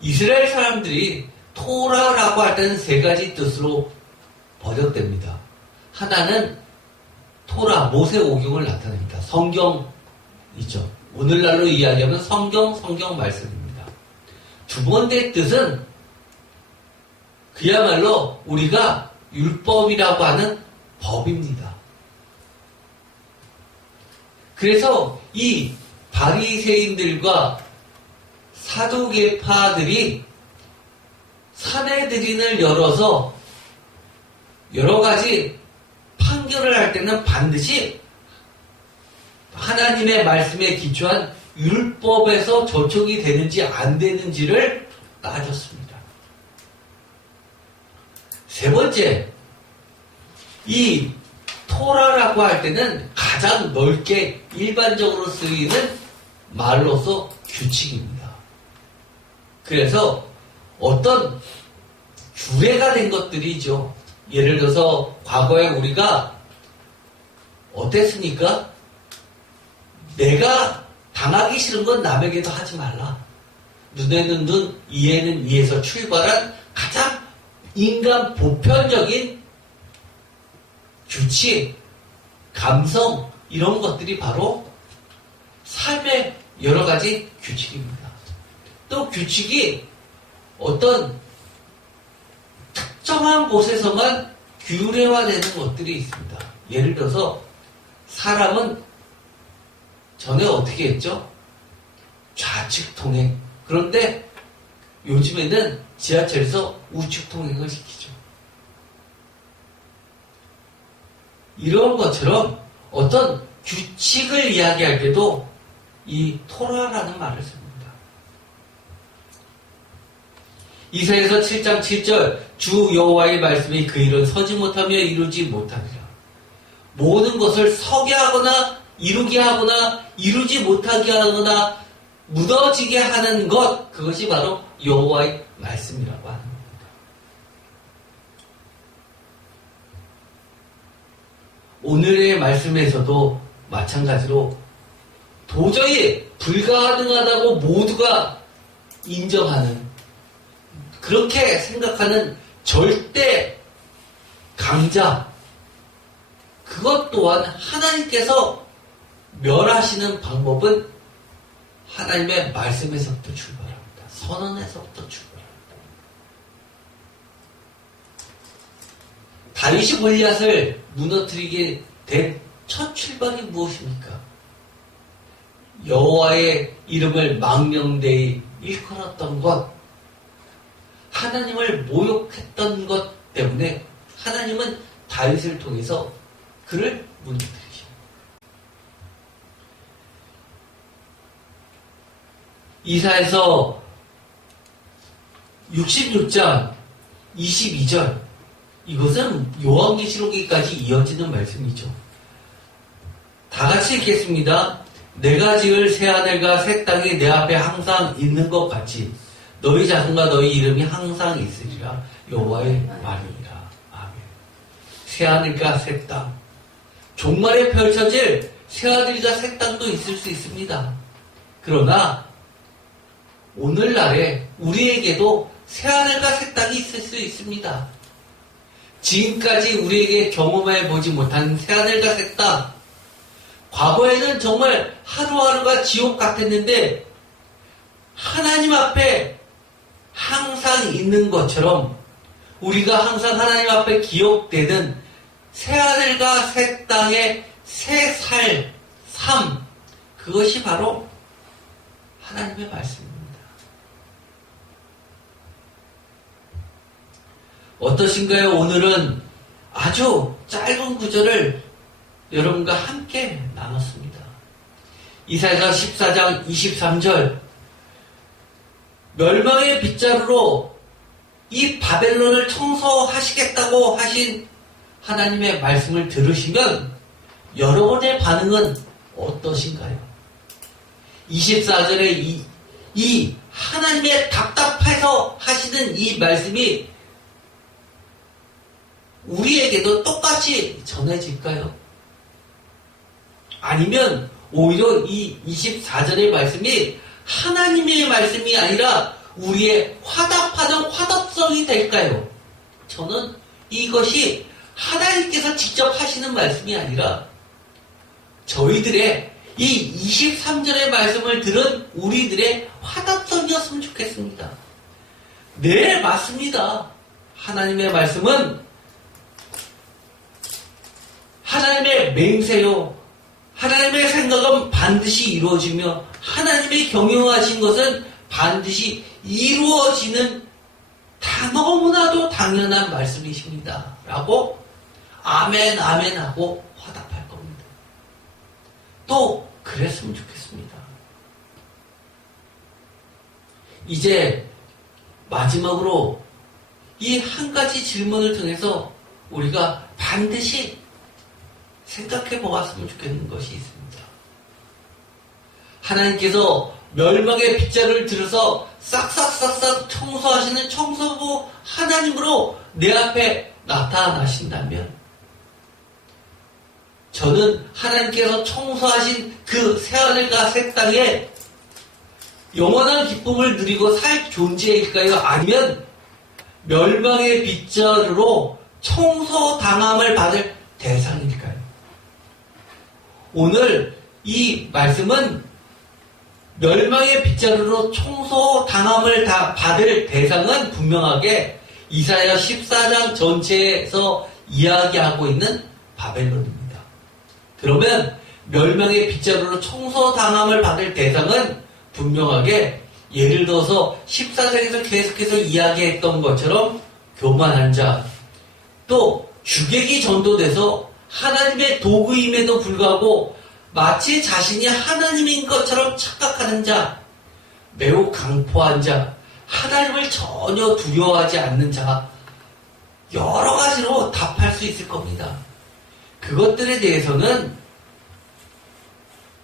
이스라엘 사람들이 토라라고 할 때는 세 가지 뜻으로 번역됩니다. 하나는 토라, 모세오경을 나타냅니다. 성경이죠. 오늘날로 이야기하면 성경 말씀입니다. 두 번째 뜻은 그야말로 우리가 율법이라고 하는 법입니다. 그래서 이 바리새인들과 사두개파들이 사내들인을 열어서 여러 가지 판결을 할 때는 반드시 하나님의 말씀에 기초한 율법에서 저촉이 되는지 안 되는지를 따졌습니다. 세 번째, 이 토라라고 할 때는 가장 넓게 일반적으로 쓰이는 말로서 규칙입니다. 그래서 어떤 규례가 된 것들이죠. 예를 들어서 과거에 우리가 어땠습니까? 내가 당하기 싫은 건 남에게도 하지 말라. 눈에는 눈, 이에는 이에서 출발한 가장 인간 보편적인 규칙, 감성 이런 것들이 바로 삶의 여러 가지 규칙입니다. 또 규칙이 어떤 특정한 곳에서만 규례화되는 것들이 있습니다. 예를 들어서 사람은 전에 어떻게 했죠? 좌측 통행. 그런데 요즘에는 지하철에서 우측 통행을 시키죠. 이런 것처럼 어떤 규칙을 이야기할 때도 이 토라라는 말을 씁니다. 이사야서 7장 7절 주 여호와의 말씀이 그 일은 서지 못하며 이루지 못하리라. 모든 것을 서게 하거나 이루게 하거나 이루지 못하게 하거나 무너지게 하는 것, 그것이 바로 여호와의 말씀이라고 하는 겁니다. 오늘의 말씀에서도 마찬가지로 도저히 불가능하다고 모두가 인정하는, 그렇게 생각하는 절대 강자, 그것 또한 하나님께서 멸하시는 방법은 하나님의 말씀에서부터 출발합니다. 선언에서부터 출발합니다. 다윗이 골리앗을 무너뜨리게 된 첫 출발이 무엇입니까? 여호와의 이름을 망명되이 일컬었던 것, 하나님을 모욕했던 것 때문에 하나님은 다윗을 통해서 그를 무너뜨리십니다. 이사야서 66장 22절, 이것은 요한계시록에까지 이어지는 말씀이죠. 다 같이 읽겠습니다. 내가 지을 새하늘과 새 땅이 내 앞에 항상 있는 것 같이 너희 자손과 너희 이름이 항상 있으리라. 여호와의 말이니라. 아멘. 새하늘과 새 땅, 종말에 펼쳐질 새하늘과 새 땅도 있을 수 있습니다. 그러나 오늘날에 우리에게도 새하늘과 새 땅이 있을 수 있습니다. 지금까지 우리에게 경험해보지 못한 새하늘과 새 땅, 과거에는 정말 하루하루가 지옥 같았는데 하나님 앞에 항상 있는 것처럼 우리가 항상 하나님 앞에 기억되는 새하늘과 새 땅의 새 삶, 그것이 바로 하나님의 말씀입니다. 어떠신가요? 오늘은 아주 짧은 구절을 여러분과 함께 나눴습니다. 이사야서 14장 23절, 멸망의 빗자루로 이 바벨론을 청소하시겠다고 하신 하나님의 말씀을 들으시면 여러분의 반응은 어떠신가요? 24절에 이 하나님의 답답해서 하시는 이 말씀이 우리에게도 똑같이 전해질까요? 아니면 오히려 이 24절의 말씀이 하나님의 말씀이 아니라 우리의 화답하는 화답성이 될까요? 저는 이것이 하나님께서 직접 하시는 말씀이 아니라 저희들의 이 23절의 말씀을 들은 우리들의 화답성이었으면 좋겠습니다. 네, 맞습니다. 하나님의 말씀은 하나님의 맹세요. 하나님의 생각은 반드시 이루어지며 하나님의 경영하신 것은 반드시 이루어지는 너무나도 당연한 말씀이십니다. 라고 아멘 아멘 하고 화답할 겁니다. 또 그랬으면 좋겠습니다. 이제 마지막으로 이 한 가지 질문을 통해서 우리가 반드시 생각해 보았으면 좋겠는 것이 있습니다. 하나님께서 멸망의 빗자루를 들어서 싹싹싹싹 청소하시는 청소부 하나님으로 내 앞에 나타나신다면 저는 하나님께서 청소하신 그 새하늘과 새 땅에 영원한 기쁨을 누리고 살 존재일까요? 아니면 멸망의 빗자루로 청소당함을 받을 대상일까요? 오늘 이 말씀은 멸망의 빗자루로 청소당함을 받을 대상은 분명하게 이사야 14장 전체에서 이야기하고 있는 바벨론입니다. 그러면 멸망의 빗자루로 청소당함을 받을 대상은 분명하게 예를 들어서 14장에서 계속해서 이야기했던 것처럼 교만한 자, 또 주객이 전도돼서 하나님의 도구임에도 불구하고 마치 자신이 하나님인 것처럼 착각하는 자, 매우 강포한 자, 하나님을 전혀 두려워하지 않는 자, 여러 가지로 답할 수 있을 겁니다. 그것들에 대해서는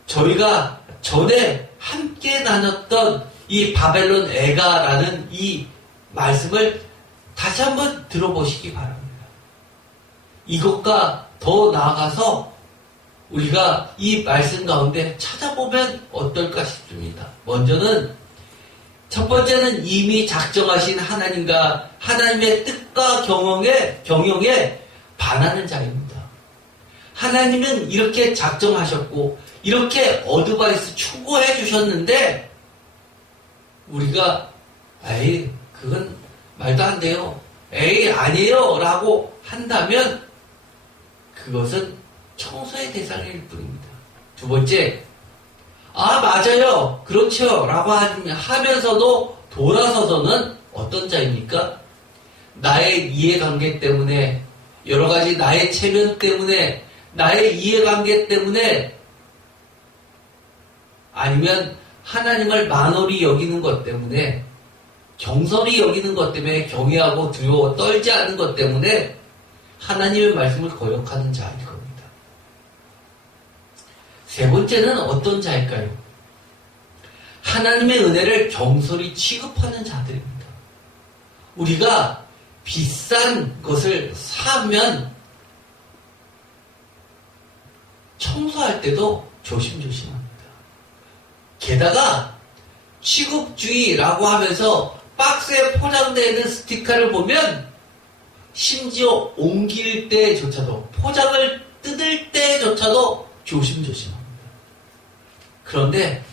저희가 전에 함께 나눴던 이 바벨론 애가라는 이 말씀을 다시 한번 들어보시기 바랍니다. 이것과 더 나아가서 우리가 이 말씀 가운데 찾아보면 어떨까 싶습니다. 먼저는 첫 번째는 이미 작정하신 하나님과 하나님의 뜻과 경영에 반하는 자입니다. 하나님은 이렇게 작정하셨고 이렇게 어드바이스 추구해 주셨는데 우리가 에이 그건 말도 안 돼요. 에이 아니에요 라고 한다면 그것은 청소의 대상일 뿐입니다. 두 번째, 아 맞아요 그렇죠 라고 하면서도 돌아서서는 어떤 자입니까? 나의 이해관계 때문에 여러가지 나의 체면 때문에 나의 이해관계 때문에 아니면 하나님을 만홀히 여기는 것 때문에 경솔히 여기는 것 때문에 경외하고 두려워 떨지 않는 것 때문에 하나님의 말씀을 거역하는 자일 겁니다. 세 번째는 어떤 자일까요? 하나님의 은혜를 경솔히 취급하는 자들입니다. 우리가 비싼 것을 사면 청소할 때도 조심조심합니다. 게다가 취급주의라고 하면서 박스에 포장되어 있는 스티커를 보면 심지어 옮길 때조차도 포장을 뜯을 때조차도 조심조심합니다. 그런데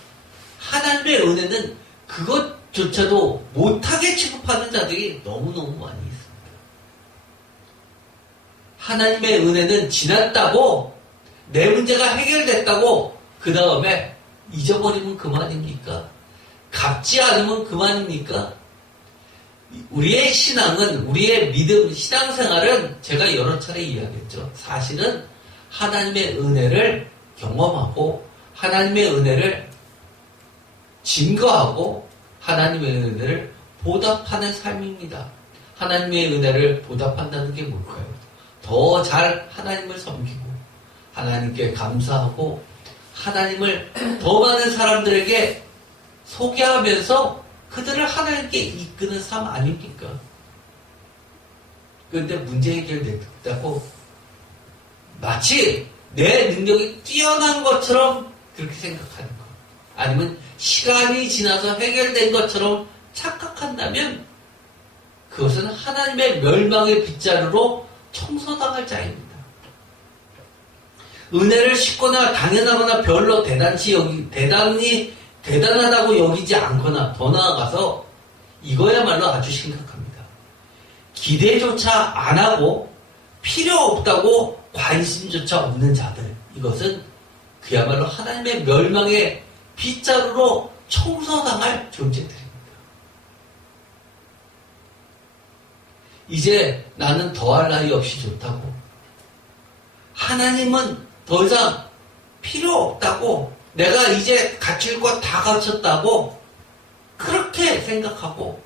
하나님의 은혜는 그것조차도 못하게 취급하는 자들이 너무너무 많이 있습니다. 하나님의 은혜는 지났다고 내 문제가 해결됐다고 그 다음에 잊어버리면 그만입니까? 갚지 않으면 그만입니까? 우리의 신앙은, 우리의 믿음, 신앙생활은 제가 여러 차례 이야기했죠. 사실은 하나님의 은혜를 경험하고 하나님의 은혜를 증거하고 하나님의 은혜를 보답하는 삶입니다. 하나님의 은혜를 보답한다는 게 뭘까요? 더 잘 하나님을 섬기고 하나님께 감사하고 하나님을 더 많은 사람들에게 소개하면서 그들을 하나님께 이끄는 삶 아닙니까? 그런데 문제 해결됐다고 마치 내 능력이 뛰어난 것처럼 그렇게 생각하는 것, 아니면 시간이 지나서 해결된 것처럼 착각한다면 그것은 하나님의 멸망의 빗자루로 청소당할 자입니다. 은혜를 쉽거나 당연하거나 별로 대단하다고 여기지 않거나 더 나아가서 이거야말로 아주 심각합니다. 기대조차 안 하고 필요 없다고 관심조차 없는 자들, 이것은 그야말로 하나님의 멸망의 빗자루로 청소당할 존재들입니다. 이제 나는 더할 나위 없이 좋다고, 하나님은 더 이상 필요 없다고, 내가 이제 갖출 것 다 갖췄다고 그렇게 생각하고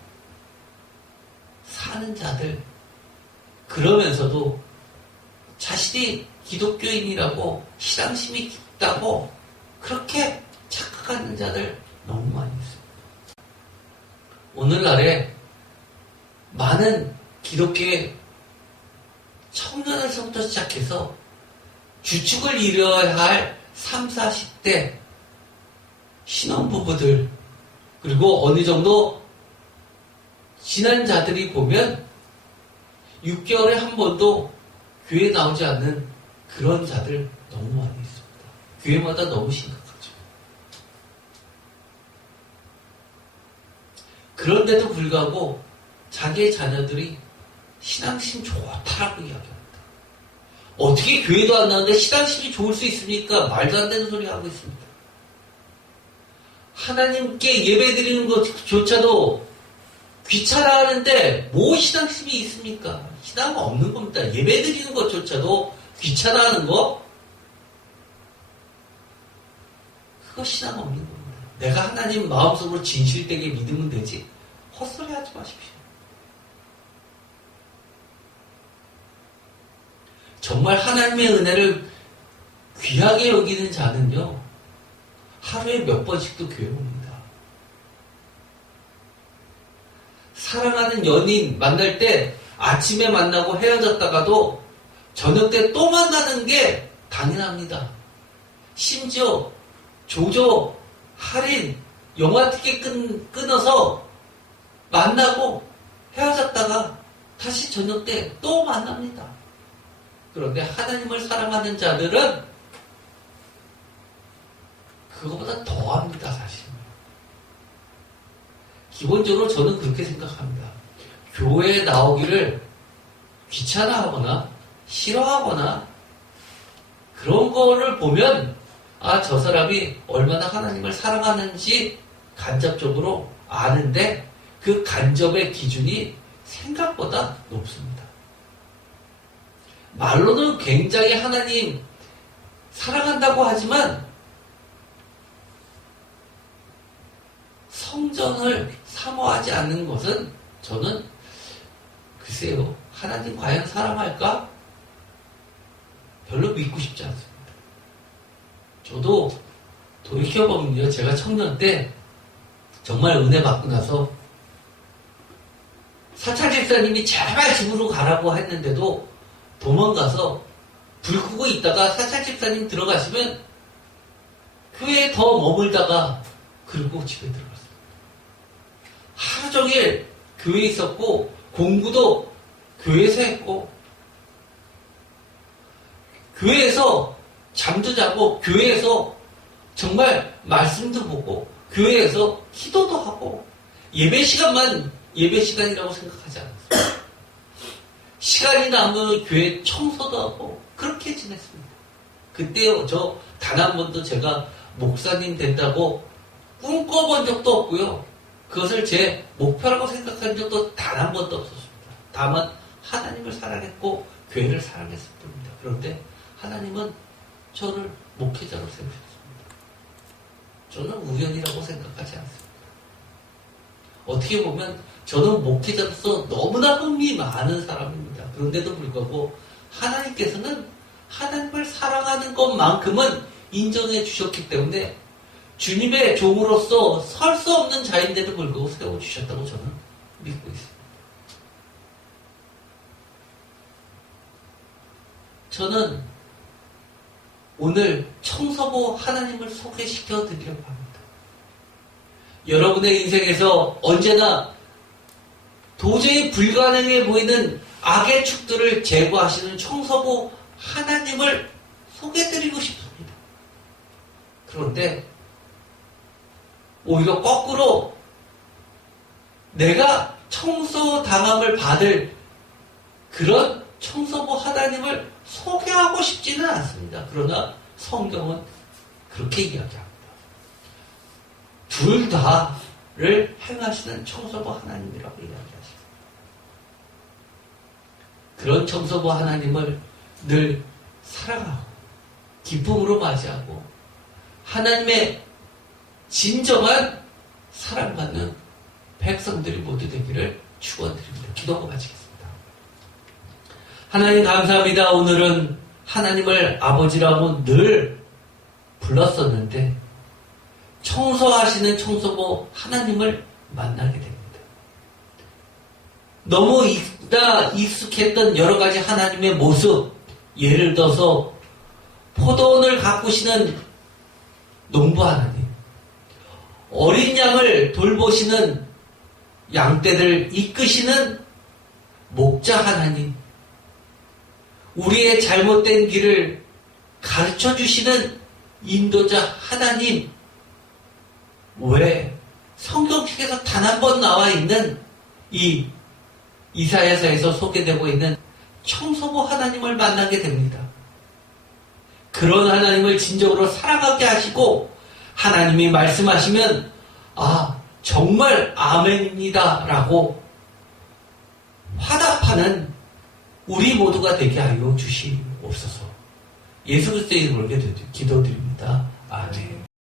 사는 자들, 그러면서도 자신이 기독교인이라고 신앙심이 깊다고 그렇게 착각하는 자들 너무 많이 있습니다. 오늘날에 많은 기독교의 청년에서부터 시작해서 주축을 이뤄야 할 30, 40대 신혼부부들, 그리고 어느 정도 지난 자들이 보면 6개월에 한 번도 교회에 나오지 않는 그런 자들 너무 많이 있습니다. 교회마다 너무 심각하죠. 그런데도 불구하고 자기의 자녀들이 신앙심 좋다라고 이야기합니다. 어떻게 교회도 안 나오는데 신앙심이 좋을 수 있습니까? 말도 안 되는 소리 하고 있습니다. 하나님께 예배드리는 것조차도 귀찮아하는데 뭐 신앙심이 있습니까? 신앙은 없는 겁니다. 예배드리는 것조차도 귀찮아하는 거? 그거 신앙 없는 겁니다. 내가 하나님 마음속으로 진실되게 믿으면 되지, 헛소리 하지 마십시오. 정말 하나님의 은혜를 귀하게 여기는 자는요, 하루에 몇 번씩도 교회 옵니다. 사랑하는 연인 만날 때 아침에 만나고 헤어졌다가도 저녁 때 또 만나는 게 당연합니다. 심지어 조조, 할인, 영화 티켓 끊어서 만나고 헤어졌다가 다시 저녁 때 또 만납니다. 그런데 하나님을 사랑하는 자들은 그거보다 더합니다, 사실. 기본적으로 저는 그렇게 생각합니다. 교회에 나오기를 귀찮아하거나 싫어하거나 그런 거를 보면, 아, 저 사람이 얼마나 하나님을 사랑하는지 간접적으로 아는데 그 간접의 기준이 생각보다 높습니다. 말로는 굉장히 하나님 사랑한다고 하지만 성전을 사모하지 않는 것은 저는 글쎄요, 하나님 과연 사랑할까? 별로 믿고 싶지 않습니다. 저도 돌이켜보면요, 제가 청년 때 정말 은혜 받고 나서 사찰 집사님이 제발 집으로 가라고 했는데도 도망가서 불 끄고 있다가 사찰 집사님 들어가시면 교회에 더 머물다가 그리고 집에 들어갔습니다. 하루 종일 교회에 있었고 공부도 교회에서 했고 교회에서 잠도 자고 교회에서 정말 말씀도 보고 교회에서 기도도 하고 예배 시간만 예배 시간이라고 생각하지 않았습니다. 시간이 남으면 교회 청소도 하고 그렇게 지냈습니다. 그때요, 저 단 한 번도 제가 목사님 된다고 꿈꿔본 적도 없고요. 그것을 제 목표라고 생각한 적도 단 한 번도 없었습니다. 다만 하나님을 사랑했고 교회를 사랑했을 뿐입니다. 그런데 하나님은 저를 목회자로 세우셨습니다. 저는 우연이라고 생각하지 않습니다. 어떻게 보면 저는 목회자로서 너무나 흥미 많은 사람입니다. 그런데도 불구하고 하나님께서는 하나님을 사랑하는 것만큼은 인정해 주셨기 때문에 주님의 종으로서 설 수 없는 자인데도 불구하고 세워주셨다고 저는 믿고 있습니다. 저는 오늘 청소부 하나님을 소개시켜 드리려고 합니다. 여러분의 인생에서 언제나 도저히 불가능해 보이는 악의 축들을 제거하시는 청소부 하나님을 소개해드리고 싶습니다. 그런데 오히려 거꾸로 내가 청소당함을 받을 그런 청소부 하나님을 소개하고 싶지는 않습니다. 그러나 성경은 그렇게 이야기합니다. 둘 다를 행하시는 청소부 하나님이라고 이야기하십니다. 그런 청소부 하나님을 늘 사랑하고 기쁨으로 맞이하고 하나님의 진정한 사랑받는 백성들이 모두 되기를 축원드립니다. 기도하고 마치겠습니다. 하나님 감사합니다. 오늘은 하나님을 아버지라고 늘 불렀었는데 청소하시는 청소부 하나님을 만나게 됩니다. 너무 익숙했던 여러 가지 하나님의 모습, 예를 들어서 포도원을 가꾸시는 농부 하나님, 어린 양을 돌보시는 양떼들 이끄시는 목자 하나님, 우리의 잘못된 길을 가르쳐 주시는 인도자 하나님, 왜 성경책에서 단 한 번 나와 있는 이 이사야서에서 소개되고 있는 청소부 하나님을 만나게 됩니다. 그런 하나님을 진정으로 사랑하게 하시고 하나님이 말씀하시면 정말 아멘입니다 라고 화답하는 우리 모두가 되게 하여 주시옵소서. 예수 그리스도의 이름으로 기도드립니다. 아멘.